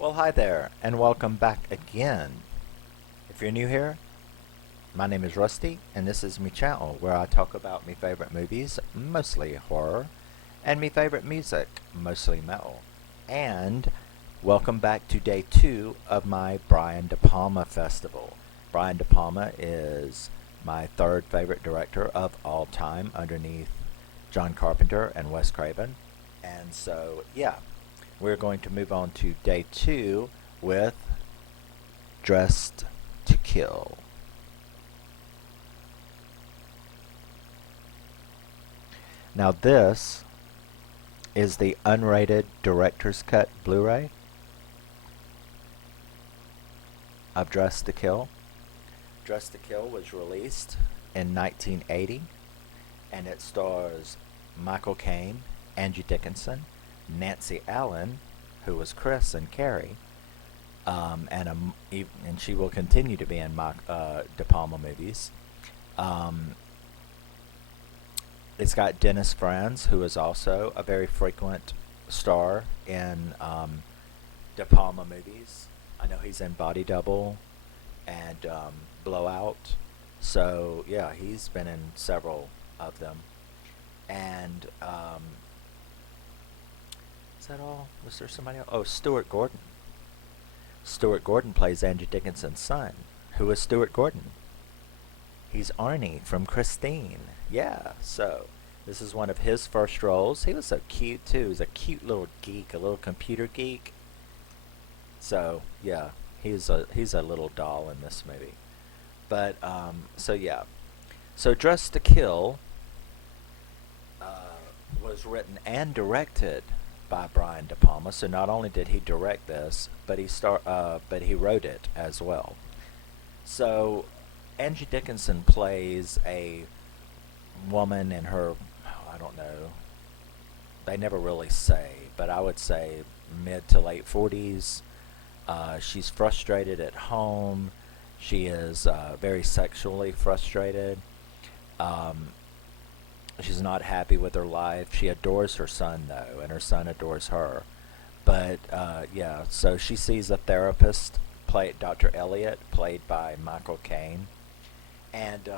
Well, hi there, and welcome back again. If you're new here, my name is Rusty, and this is me channel where I talk about me favorite movies, mostly horror, and me favorite music, mostly metal. And welcome back to day 2 of my Brian De Palma festival. Brian De Palma is my third favorite director of all time, underneath John Carpenter and Wes Craven. And so, yeah, we're going to move on to day 2 with Dressed to Kill. Now this is the unrated director's cut Blu-ray of Dressed to Kill. Dressed to Kill was released in 1980, and it stars Michael Caine, Angie Dickinson, Nancy Allen, who was Chris and Carrie, and she will continue to be in De Palma movies. It's got Dennis Franz, who is also a very frequent star in De Palma movies. I know he's in Body Double and Blowout. So yeah, he's been in several of them. And is that all? Was there somebody else? Oh, Stuart Gordon. Stuart Gordon plays Angie Dickinson's son. Who is Stuart Gordon? He's Arnie from Christine. Yeah, so this is one of his first roles. He was so cute too. He's a cute little geek, a little computer geek. So yeah, he's a little doll in this movie. But so yeah, so Dressed to Kill was written and directed by Brian De Palma. So not only did he direct this, but he wrote it as well. So Angie Dickinson plays a woman in her, I don't know, they never really say, but I would say mid to late 40s. She's frustrated at home. She is very sexually frustrated. She's not happy with her life. She adores her son, though, and her son adores her. But, yeah, so she sees a therapist, Dr. Elliot, played by Michael Caine. And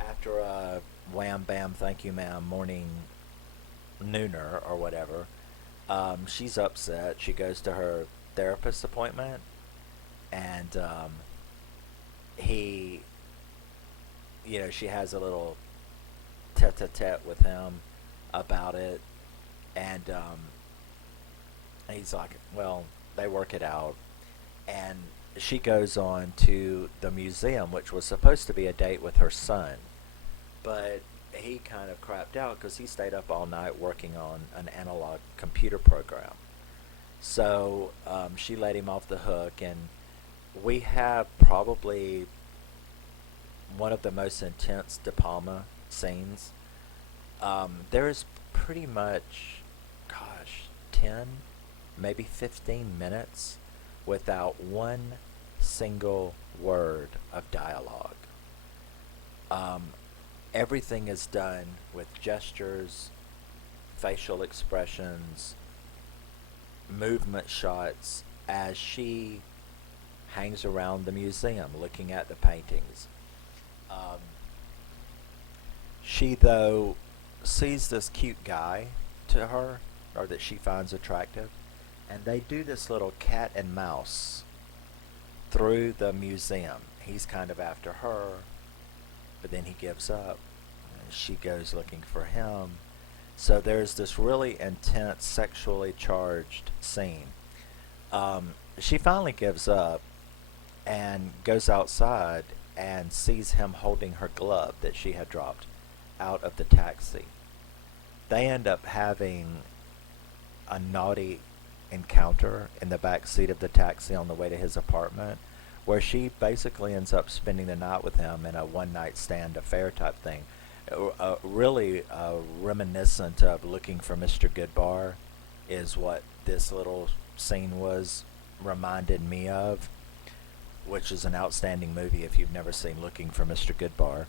after a wham bam thank you ma'am morning nooner or whatever, she's upset. She goes to her therapist appointment, and she has a little tete-a-tete with him about it, and he's like, well, they work it out, and she goes on to the museum, which was supposed to be a date with her son, but he kind of crapped out because he stayed up all night working on an analog computer program. So she let him off the hook, and we have probably one of the most intense De Palma scenes. There's pretty much, 10, maybe 15 minutes without one single word of dialogue. Everything is done with gestures, facial expressions, movement shots as she hangs around the museum looking at the paintings. She, though, sees this cute guy to her, or that she finds attractive, and they do this little cat and mouse through the museum. He's kind of after her, but then he gives up, and she goes looking for him. So there's this really intense, sexually charged scene. She finally gives up and goes outside and sees him holding her glove that she had dropped out of the taxi. They end up having a naughty encounter in the back seat of the taxi on the way to his apartment, where she basically ends up spending the night with him in a one-night stand affair type thing. Really reminiscent of Looking for Mr. Goodbar is what this little scene reminded me of, which is an outstanding movie if you've never seen Looking for Mr. Goodbar.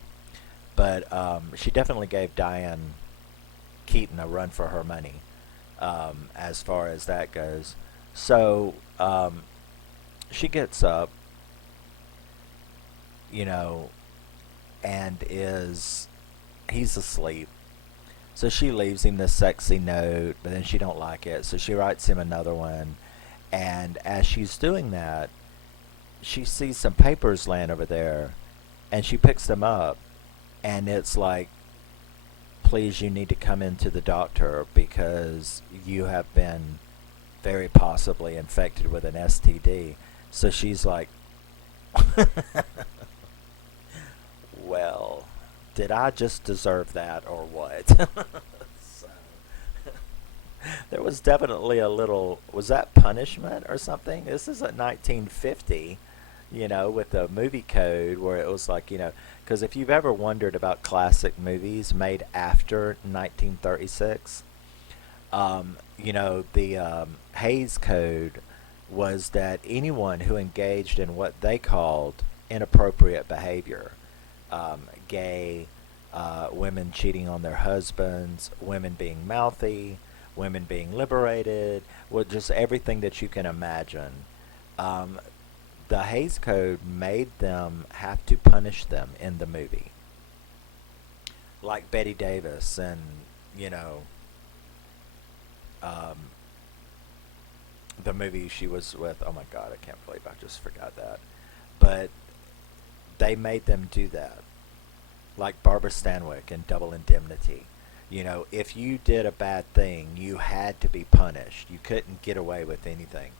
But she definitely gave Diane Keaton a run for her money as far as that goes. So um, she gets up, you know, and he's asleep. So she leaves him this sexy note, but then she don't like it, so she writes him another one. And as she's doing that, she sees some papers laying over there, and she picks them up, and it's like, please, you need to come into the doctor because you have been very possibly infected with an STD. So she's like, well, did I just deserve that or what? So, there was definitely a little, was that punishment or something? This isn't 1950, with the movie code where it was like, because if you've ever wondered about classic movies made after 1936, the Hays Code was that anyone who engaged in what they called inappropriate behavior, gay, women cheating on their husbands, women being mouthy, women being liberated, well, just everything that you can imagine. Um, the Hays Code made them have to punish them in the movie, like Betty Davis and you know um, the movie she was with. Oh my God, I can't believe I just forgot that. But they made them do that, like Barbara Stanwyck in Double Indemnity. If you did a bad thing, you had to be punished. You couldn't get away with anything.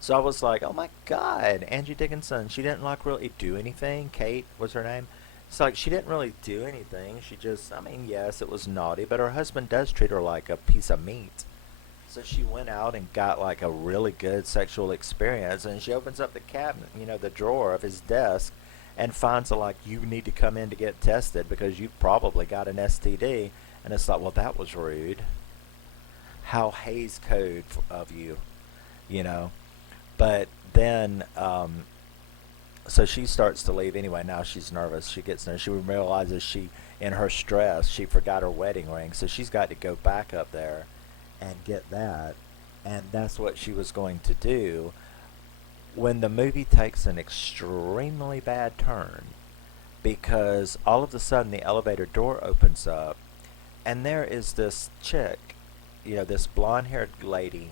So I was like, oh my God, Angie Dickinson, she didn't like really do anything. Kate was her name. It's like she didn't really do anything. She just, I mean, yes, it was naughty, but her husband does treat her like a piece of meat. So she went out and got like a really good sexual experience, and she opens up the cabinet, the drawer of his desk, and finds like, you need to come in to get tested because you probably got an STD. And it's like, well, that was rude. How Hays Code of you, you know. But then, so she starts to leave anyway. Now she's nervous. She gets nervous. She realizes in her stress, she forgot her wedding ring. So she's got to go back up there and get that. And that's what she was going to do when the movie takes an extremely bad turn, because all of a sudden the elevator door opens up and there is this chick, this blonde-haired lady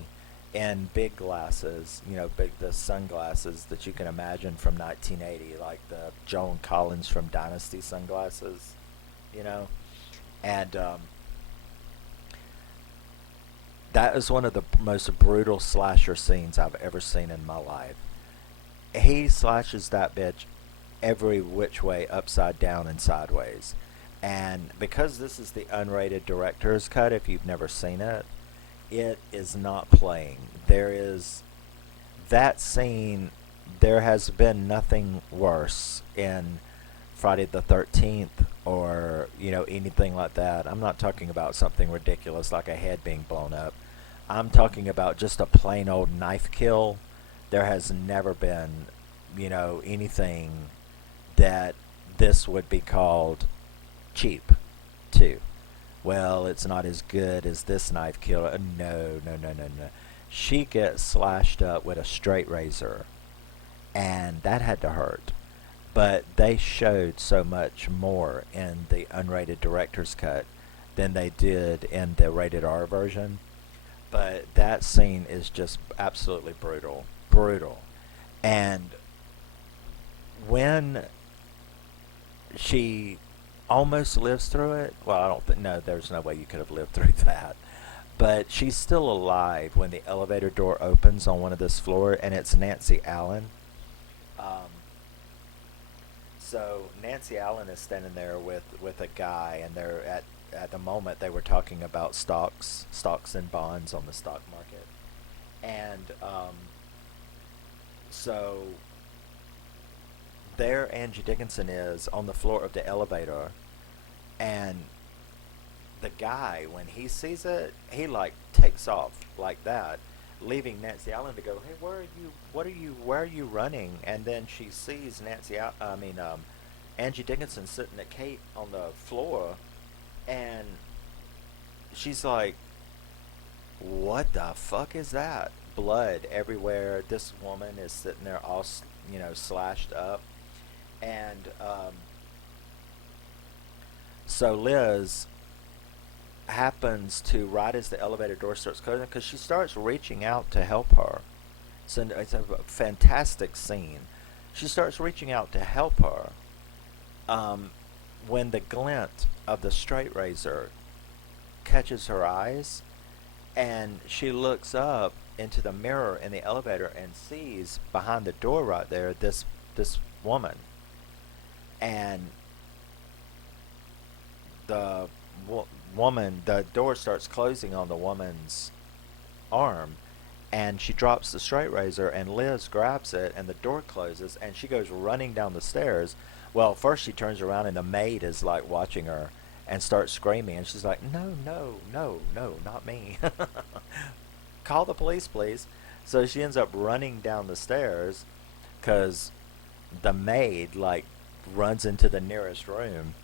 in big glasses, the sunglasses that you can imagine from 1980, like the Joan Collins from Dynasty sunglasses, you know, and that is one of the most brutal slasher scenes I've ever seen in my life. He slashes that bitch every which way, upside down and sideways. And because this is the unrated director's cut, if you've never seen it, it is not playing. There is that scene. There has been nothing worse in Friday the 13th or, anything like that. I'm not talking about something ridiculous like a head being blown up. I'm talking about just a plain old knife kill. There has never been, anything that this would be called cheap too. Well, it's not as good as this knife kill. No, no, no, no, no. She gets slashed up with a straight razor, and that had to hurt. But they showed so much more in the unrated director's cut than they did in the rated R version. But that scene is just absolutely brutal. Brutal. And when she almost lives through it, well, I don't think, no, there's no way you could have lived through that. But she's still alive when the elevator door opens on one of this floor, and it's Nancy Allen. Um, so Nancy Allen is standing there with a guy, and they're at the moment they were talking about stocks and bonds on the stock market, and so there Angie Dickinson is on the floor of the elevator, and the guy, when he sees it, he like takes off like that, leaving Nancy Allen to go, hey, where are you running? And then she sees Angie Dickinson sitting at Kate on the floor, and she's like, what the fuck is that? blood everywhere. This woman is sitting there all, slashed up. And so Liz happens to, right as the elevator door starts closing, because she starts reaching out to help her. So it's a fantastic scene. She starts reaching out to help her um, when the glint of the straight razor catches her eyes, and she looks up into the mirror in the elevator and sees behind the door right there this woman, and the woman, the door starts closing on the woman's arm, and she drops the straight razor, and Liz grabs it, and the door closes, and she goes running down the stairs. Well, first she turns around, and the maid is like watching her and starts screaming, and she's like, no, no, no, no, not me. Call the police, please. So she ends up running down the stairs because the maid like runs into the nearest room.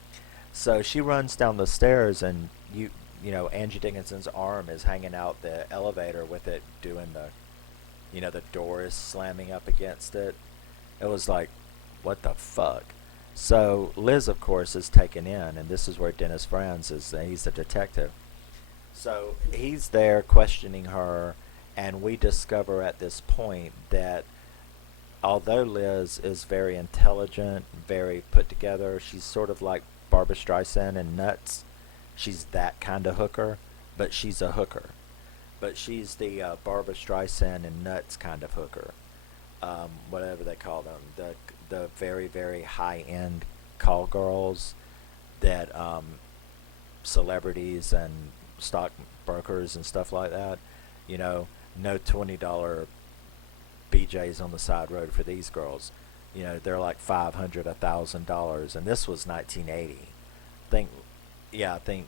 So she runs down the stairs, and Angie Dickinson's arm is hanging out the elevator with it doing the door is slamming up against it. It was like, what the fuck? So Liz, of course, is taken in, and this is where Dennis Franz is. He's the detective. So he's there questioning her, and we discover at this point that although Liz is very intelligent, very put together, she's sort of like Barbara Streisand and Nuts. She's that kind of hooker, but she's a hooker. But she's the Barbara Streisand and Nuts kind of hooker, whatever they call them. The very, very high end call girls that celebrities and stockbrokers and stuff like that. No $20 BJ's on the side road for these girls. They're like $500, $1,000, and this was 1980. I think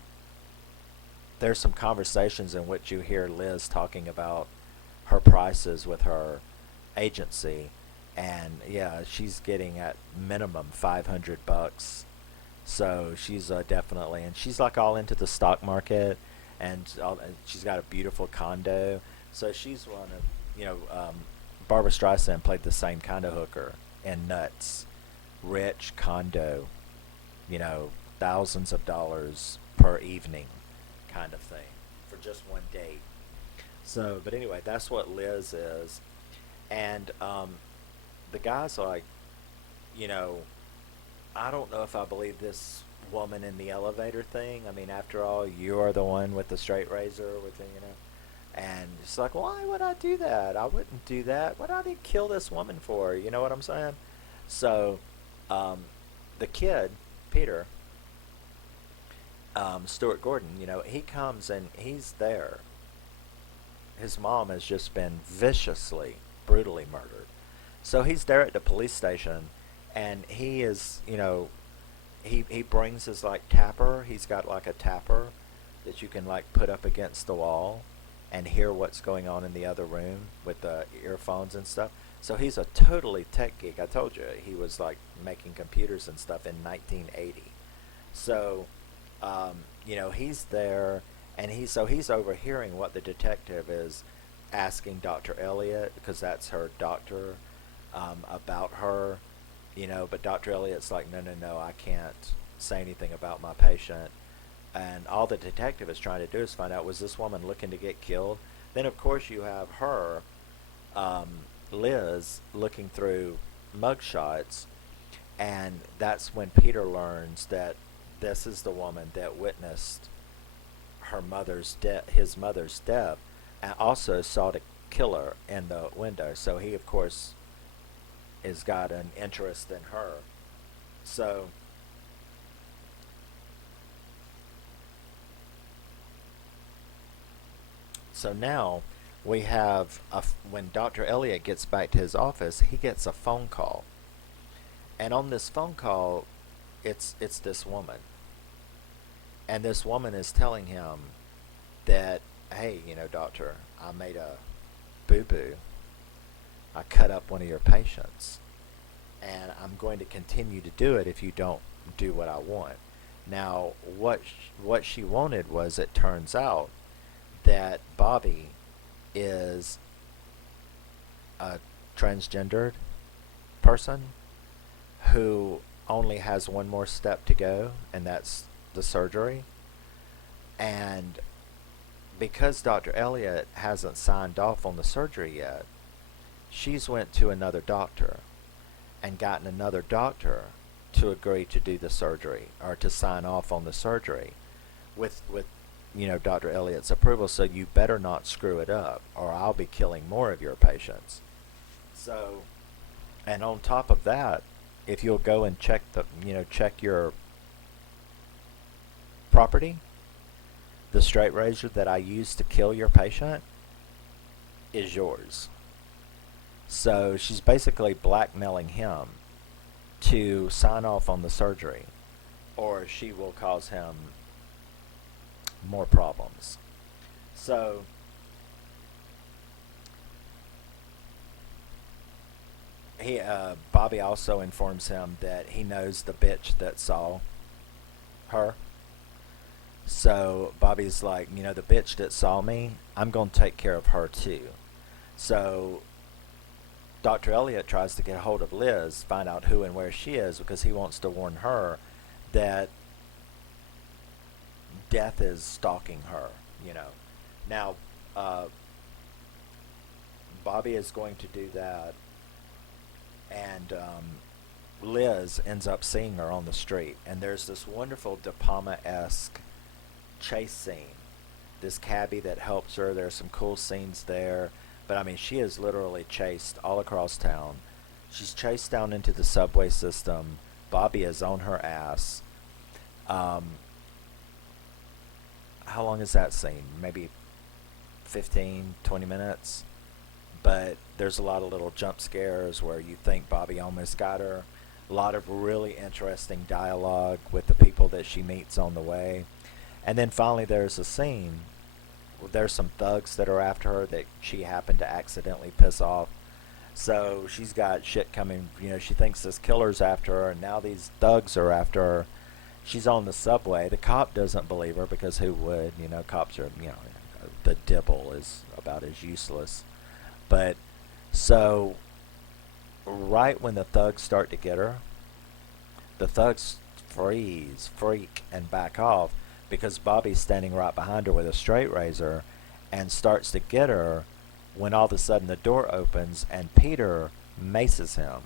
there's some conversations in which you hear Liz talking about her prices with her agency, and yeah, she's getting at minimum $500. So she's definitely, and she's like all into the stock market, and she's got a beautiful condo. So she's one of, Barbara Streisand played the same kind of hooker in Nuts, rich condo, thousands of dollars per evening kind of thing for just one date. So, but anyway, that's what Liz is. And the guy's like, you know, I don't know if I believe this woman in the elevator thing. I mean, after all, you're the one with the straight razor with the. And it's like, why would I do that? I wouldn't do that. What did I kill this woman for? You know what I'm saying? So, the kid, Peter, Stuart Gordon, he comes and he's there. His mom has just been viciously, brutally murdered. So he's there at the police station, and he is, he brings his like tapper. He's got like a tapper that you can like put up against the wall and hear what's going on in the other room with the earphones and stuff. So he's a totally tech geek. I told you he was like making computers and stuff in 1980. So, he's there, and he's overhearing what the detective is asking Dr. Elliot, because that's her doctor, about her, but Dr. Elliot's like, no, I can't say anything about my patient. And all the detective is trying to do is find out, was this woman looking to get killed? Then, of course, you have her, Liz, looking through mugshots, and that's when Peter learns that this is the woman that witnessed his mother's death, and also saw the killer in the window. So he, of course, has got an interest in her. So now we have when Dr. Elliot gets back to his office, he gets a phone call, and on this phone call, it's this woman, and this woman is telling him that, hey, doctor, I made a boo-boo. I cut up one of your patients, and I'm going to continue to do it if you don't do what I want. Now, what she wanted was, it turns out that Bobby is a transgendered person who only has one more step to go, and that's the surgery. And because Dr. Elliot hasn't signed off on the surgery yet, she's went to another doctor and gotten another doctor to agree to do the surgery or to sign off on the surgery with Dr. Elliot's approval. So you better not screw it up, or I'll be killing more of your patients. So, and on top of that, if you'll go and check your property, the straight razor that I used to kill your patient is yours. So she's basically blackmailing him to sign off on the surgery, or she will cause him more problems. So Bobby also informs him that he knows the bitch that saw her. So Bobby's like, the bitch that saw me, I'm going to take care of her too. So Dr. Elliot tries to get a hold of Liz, find out who and where she is, because he wants to warn her that death is stalking her, Now, Bobby is going to do that, and Liz ends up seeing her on the street, and there's this wonderful De Palma-esque chase scene. This cabbie that helps her, there's some cool scenes there, but I mean, she is literally chased all across town. She's chased down into the subway system. Bobby is on her ass. How long is that scene? Maybe 15, 20 minutes? But there's a lot of little jump scares where you think Bobby almost got her. A lot of really interesting dialogue with the people that she meets on the way. And then finally there's a scene. There's some thugs that are after her that she happened to accidentally piss off. So she's got shit coming. She thinks this killer's after her, and now these thugs are after her. She's on the subway. The cop doesn't believe her, because who would? Cops are, the dibble is about as useless. But so right when the thugs start to get her, the thugs freak, and back off, because Bobby's standing right behind her with a straight razor and starts to get her, when all of a sudden the door opens and Peter maces him,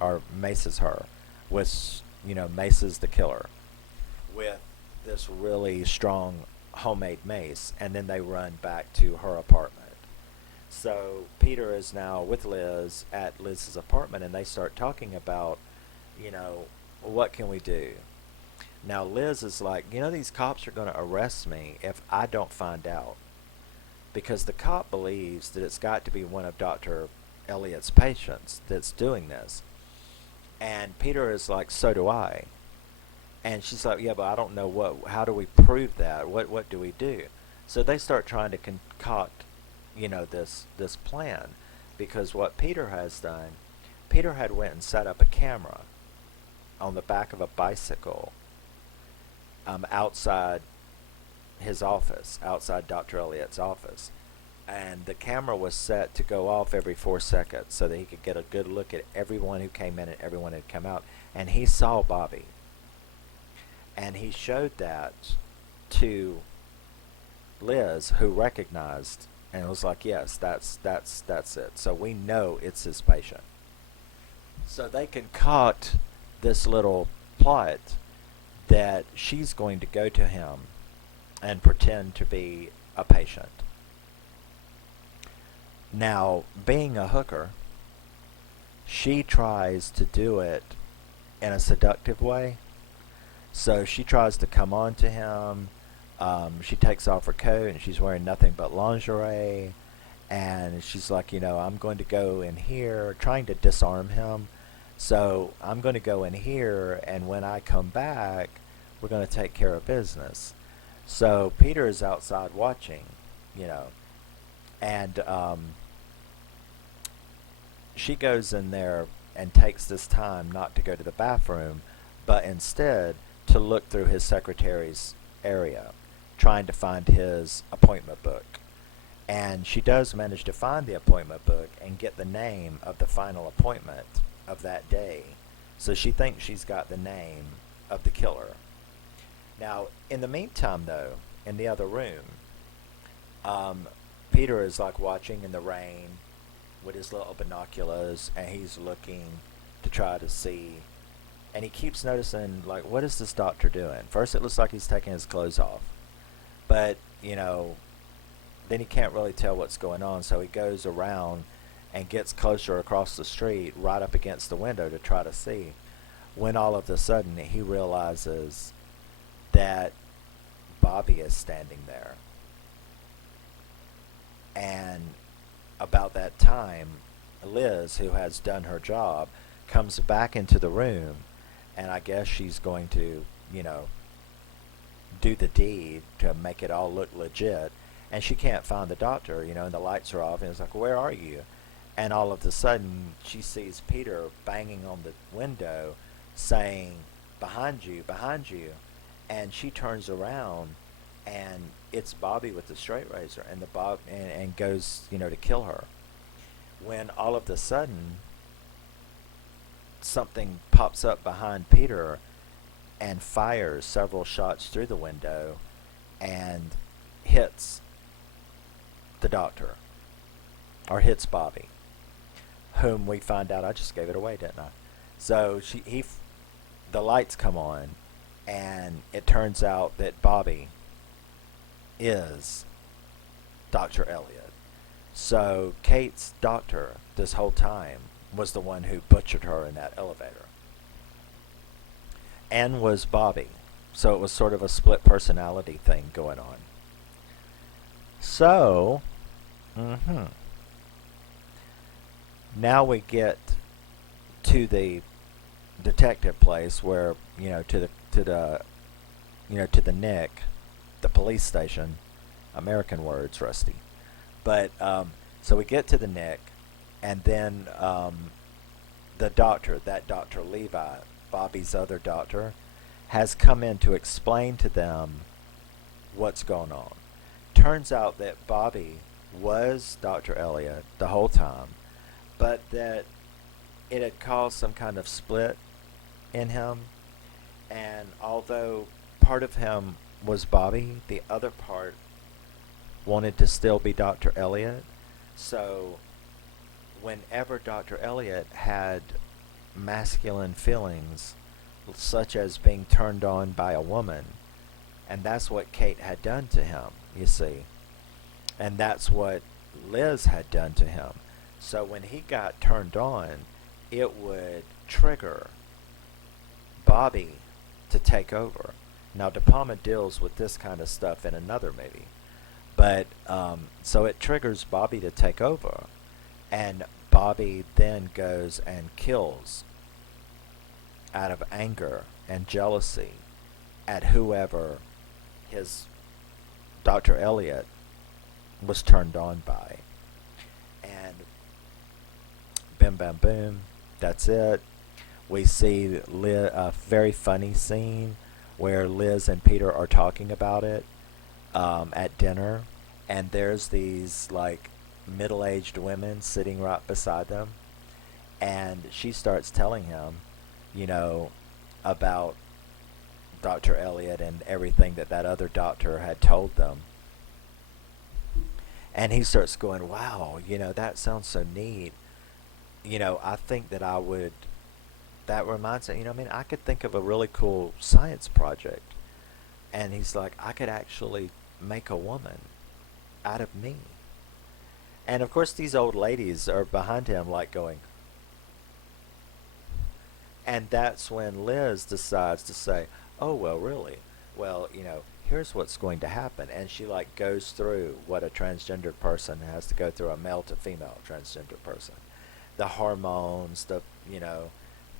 or maces her, with, maces the killer with this really strong homemade mace, and then they run back to her apartment. So Peter is now with Liz at Liz's apartment, and they start talking about, what can we do? Now Liz is like, these cops are going to arrest me if I don't find out. Because the cop believes that it's got to be one of Dr. Elliot's patients that's doing this. And Peter is like, so do I. And she's like, yeah, but I don't know how do we prove that? What do we do? So they start trying to concoct, this plan. Because what Peter has done, Peter had went and set up a camera on the back of a bicycle outside his office, outside Dr. Elliot's office. And the camera was set to go off every 4 seconds so that he could get a good look at everyone who came in and everyone who had come out. And he saw Bobby. And he showed that to Liz, who recognized and was like, yes, that's it. So we know it's his patient. So they concoct this little plot that she's going to go to him and pretend to be a patient. Now, being a hooker, she tries to do it in a seductive way. So she tries to come on to him. She takes off her coat and she's wearing nothing but lingerie. And she's like, I'm going to go in here, trying to disarm him. So I'm going to go in here, and when I come back, we're going to take care of business. So Peter is outside watching, and she goes in there and takes this time not to go to the bathroom, but instead to look through his secretary's area, trying to find his appointment book. And she does manage to find the appointment book and get the name of the final appointment of that day. So she thinks she's got the name of the killer. Now, in the meantime, though, in the other room, um, Peter is like watching in the rain with his little binoculars, and he's looking to try to see. And he keeps noticing, like, what is this doctor doing? First, it looks like he's taking his clothes off, but then he can't really tell what's going on, so he goes around and gets closer across the street, right up against the window to try to see. When all of a sudden he realizes that Bobby is standing there. And about that time, Liz, who has done her job, comes back into the room, and I guess she's going to, do the deed to make it all look legit. And she can't find the doctor, and the lights are off, and it's like, where are you? And all of a sudden, she sees Peter banging on the window, saying, behind you, behind you. And she turns around, and it's Bobby with the straight razor, and and goes, to kill her. When all of a sudden, something pops up behind Peter and fires several shots through the window and hits the doctor, or hits Bobby, whom we find out, I just gave it away, didn't I? So the lights come on, and it turns out that Bobby is Dr. Elliot. So Kate's doctor this whole time was the one who butchered her in that elevator, and was Bobby. So it was sort of a split personality thing going on. So, now we get to the detective place where, to the Nick, the police station. American words, Rusty. But so we get to the Nick, and then the doctor, that Dr. Levi, Bobby's other doctor, has come in to explain to them what's going on. Turns out that Bobby was Dr. Elliot the whole time, but that it had caused some kind of split in him, and although part of him was Bobby, the other part wanted to still be Dr. Elliot. So whenever Dr. Elliot had masculine feelings, such as being turned on by a woman, and that's what Kate had done to him, you see, and that's what Liz had done to him. So when he got turned on, it would trigger Bobby to take over. Now, De Palma deals with this kind of stuff in another movie, but so it triggers Bobby to take over, and Bobby then goes and kills out of anger and jealousy at whoever his Dr. Elliot was turned on by. And bim bam boom, that's it. We see a very funny scene where Liz and Peter are talking about it at dinner, and there's these like middle-aged women sitting right beside them, and she starts telling him, about Dr. Elliot and everything that other doctor had told them. And he starts going, wow, that sounds so neat. I think that that reminds me, I could think of a really cool science project. And he's like, I could actually make a woman out of me. And of course these old ladies are behind him like going, and that's when Liz decides to say, oh, well, really? Well, here's what's going to happen. And she like goes through what a transgender person has to go through, a male to female transgender person. The hormones,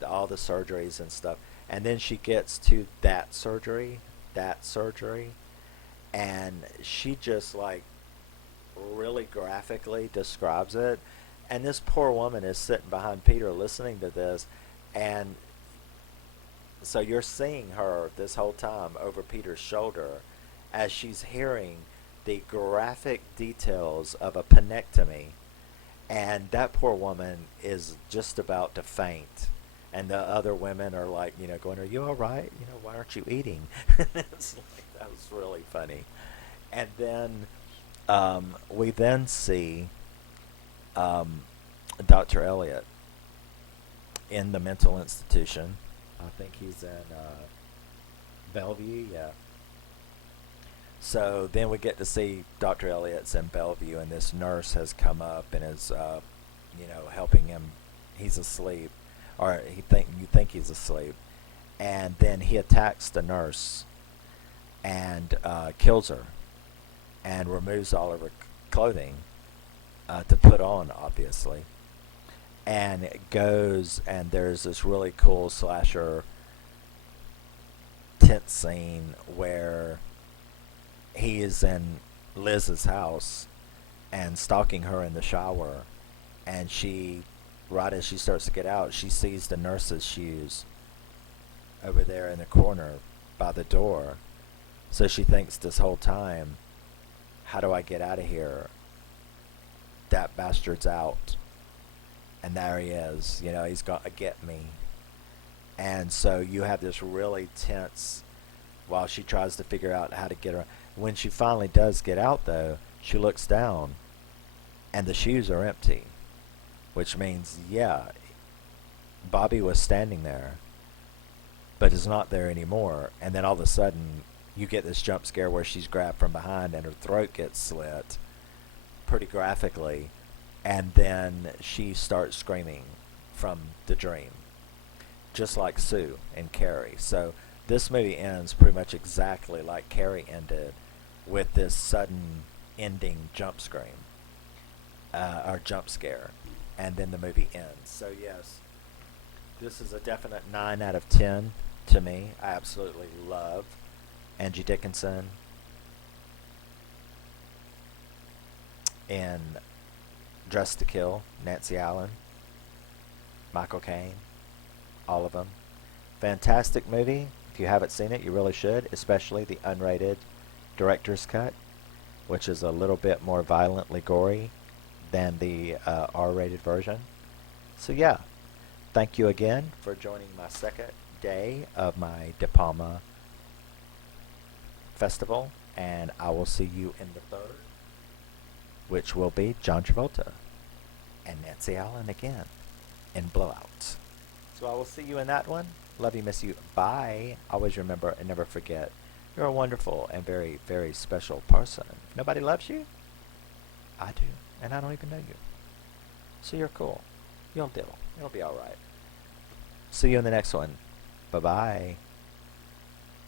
all the surgeries and stuff. And then she gets to that surgery, and she just like really graphically describes it. And this poor woman is sitting behind Peter listening to this, and so you're seeing her this whole time over Peter's shoulder as she's hearing the graphic details of a penectomy, and that poor woman is just about to faint. And the other women are like, going, "Are you all right? Why aren't you eating?" It's like, that was really funny. And then we then see um, Dr. Elliot in the mental institution. I think he's in Bellevue, yeah. So then we get to see Dr. Elliot's in Bellevue, and this nurse has come up and is, helping him. He's asleep, or you think he's asleep, and then he attacks the nurse and kills her, and removes all of her clothing to put on, obviously, and it goes, and there's this really cool slasher tense scene where he is in Liz's house and stalking her in the shower, and she, right as she starts to get out, she sees the nurse's shoes over there in the corner by the door. So she thinks this whole time, how do I get out of here? That bastard's out. And there he is, he's going to get me. And so you have this really tense, while she tries to figure out how to get her. When she finally does get out, though, she looks down, and the shoes are empty, which means, yeah, Bobby was standing there, but is not there anymore. And then all of a sudden, you get this jump scare where she's grabbed from behind and her throat gets slit pretty graphically, and then she starts screaming from the dream, just like Sue and Carrie. So this movie ends pretty much exactly like Carrie ended, with this sudden ending jump scream, or jump scare, and then the movie ends. So yes, this is a definite 9 out of 10 to me. I absolutely love Angie Dickinson in Dress to Kill, Nancy Allen, Michael Caine, all of them. Fantastic movie. If you haven't seen it, you really should, especially the unrated director's cut, which is a little bit more violently gory than the R-rated version. So yeah, thank you again for joining my second day of my De Palma festival, and I will see you in the third, which will be John Travolta and Nancy Allen again in Blowout. So I will see you in that one. Love you, miss you. Bye. Always remember and never forget, you're a wonderful and very, very special person. If nobody loves you, I do, and I don't even know you. So you're cool. You'll diddle. It'll be alright. See you in the next one. Bye-bye.